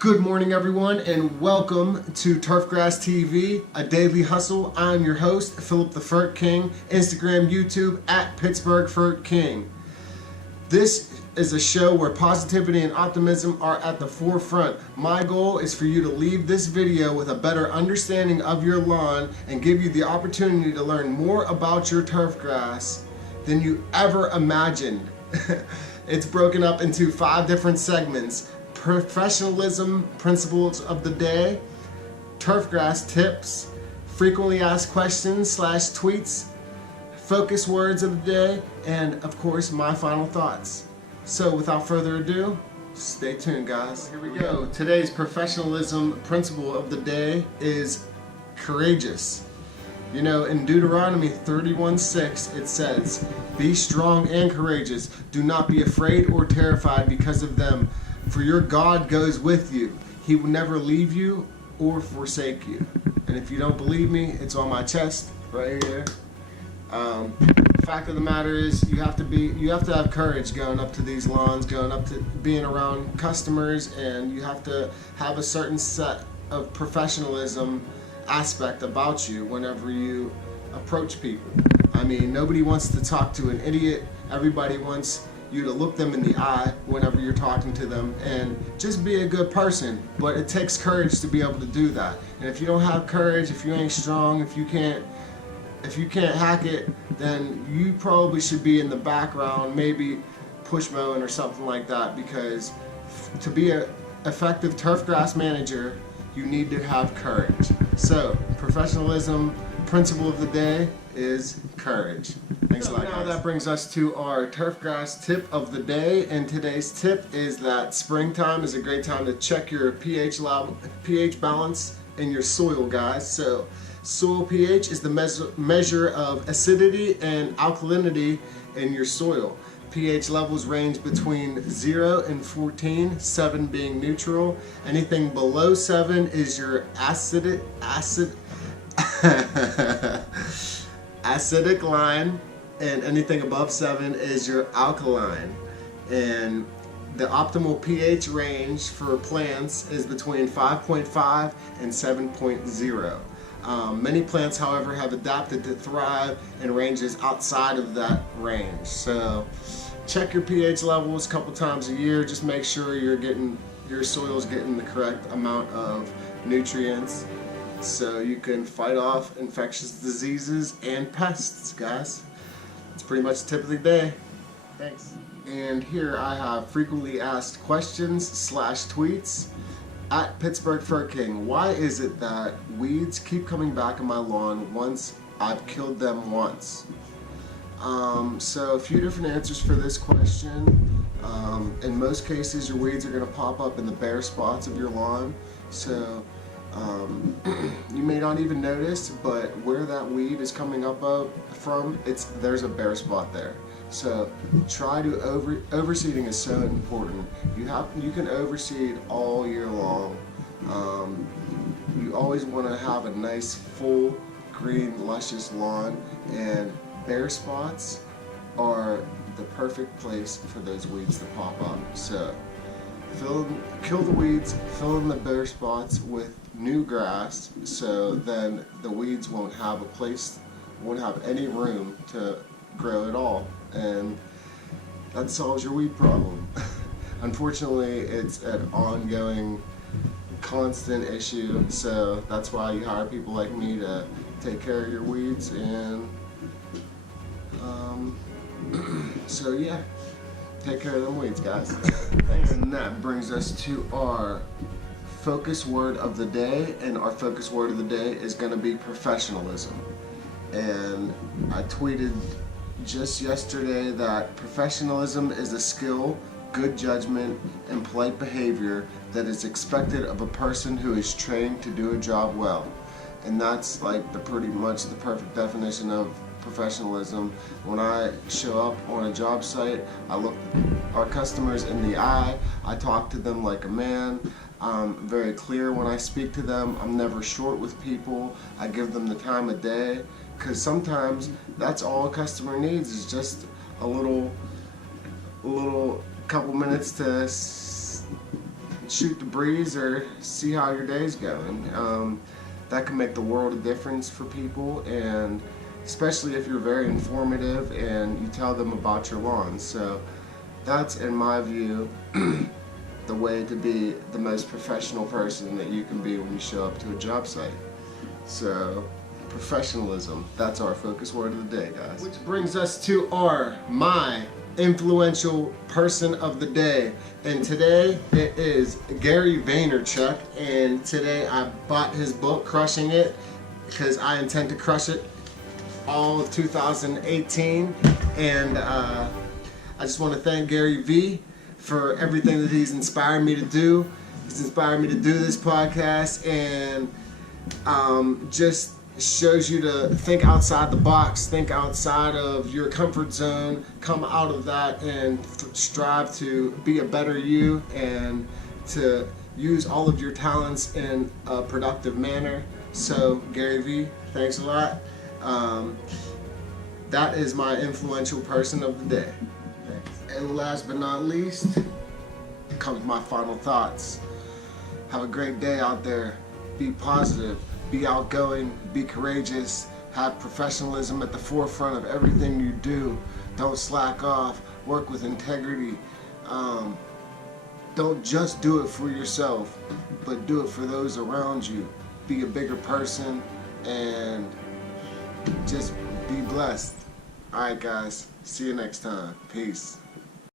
Good morning, everyone, and welcome to Turfgrass TV, a daily hustle. I'm your host, Philip the Fert King, Instagram, YouTube, at Pittsburgh Fert King. This is a show where positivity and optimism are at the forefront. My goal is for you to leave this video with a better understanding of your lawn and give you the opportunity to learn more about your turfgrass than you ever imagined. It's broken up into 5 different segments: professionalism principles of the day, turfgrass tips, frequently asked questions / tweets, focus words of the day, and of course my final thoughts. So without further ado, stay tuned, guys. Here we go. Today's professionalism principle of the day is courageous. You know, in Deuteronomy 31:6 it says, "Be strong and courageous. Do not be afraid or terrified because of them. For your God goes with you. He will never leave you or forsake you." And if you don't believe me, it's on my chest right here. Fact of the matter is, you have to have courage going up to these lawns, going up to being around customers, and you have to have a certain set of professionalism aspect about you whenever you approach people. I mean, nobody wants to talk to an idiot. Everybody wants you to look them in the eye whenever you're talking to them and just be a good person. But it takes courage to be able to do that. And if you don't have courage, if you ain't strong, if you can't hack it, then you probably should be in the background, maybe push mowing or something like that, because to be an effective turfgrass manager, you need to have courage. So, professionalism principle of the day is courage. Thanks a lot, guys. Now that brings us to our turfgrass tip of the day, and today's tip is that springtime is a great time to check your pH balance in your soil, guys. So, soil pH is the measure of acidity and alkalinity in your soil. pH levels range between 0 and 14, 7 being neutral. Anything below 7 is your acidic line, and anything above 7 is your alkaline. And the optimal pH range for plants is between 5.5 and 7.0. Many plants, however, have adapted to thrive in ranges outside of that range. So check your pH levels a couple times a year. Just make sure your soil's getting the correct amount of nutrients so you can fight off infectious diseases and pests, guys. That's pretty much the tip of the day. Thanks. And here I have frequently asked questions / tweets. At Pittsburgh Fert King, why is it that weeds keep coming back in my lawn once I've killed them once? So a few different answers for this question. In most cases, your weeds are going to pop up in the bare spots of your lawn. So you may not even notice, but where that weed is coming up from, there's a bare spot there. So try to overseeding is so important. You can overseed all year long. You always want to have a nice full green luscious lawn, and bare spots are the perfect place for those weeds to pop up. So kill the weeds, fill in the bare spots with new grass, so then the weeds won't have any room to grow at all, and that solves your weed problem. Unfortunately, it's an ongoing, constant issue, so that's why you hire people like me to take care of your weeds. And so yeah, take care of them weeds, guys. Thanks. And that brings us to our focus word of the day, and our focus word of the day is going to be professionalism. And I tweeted just yesterday that professionalism is a skill, good judgment, and polite behavior that is expected of a person who is trained to do a job well. And that's like pretty much the perfect definition of professionalism. When I show up on a job site, I look our customers in the eye, I talk to them like a man, I'm very clear when I speak to them, I'm never short with people, I give them the time of day, because sometimes that's all a customer needs is just a little couple minutes to shoot the breeze or see how your day's going. That can make the world of difference for people, and especially if you're very informative and you tell them about your lawn. So that's, in my view, the way to be the most professional person that you can be when you show up to a job site. So professionalism, that's our focus word of the day, guys. Which brings us to my influential person of the day, and today it is Gary Vaynerchuk. And today I bought his book, Crushing It, because I intend to crush it all of 2018. And I just want to thank Gary V for everything that he's inspired me to do. He's inspired me to do this podcast, and just shows you to think outside the box, think outside of your comfort zone, come out of that and strive to be a better you, and to use all of your talents in a productive manner. So Gary V, thanks a lot. That is my influential person of the day. Thanks. And last but not least comes my final thoughts. Have a great day out there. Be positive. Be outgoing, be courageous, have professionalism at the forefront of everything you do. Don't slack off, work with integrity. Don't just do it for yourself, but do it for those around you. Be a bigger person and just be blessed. Alright guys, see you next time. Peace.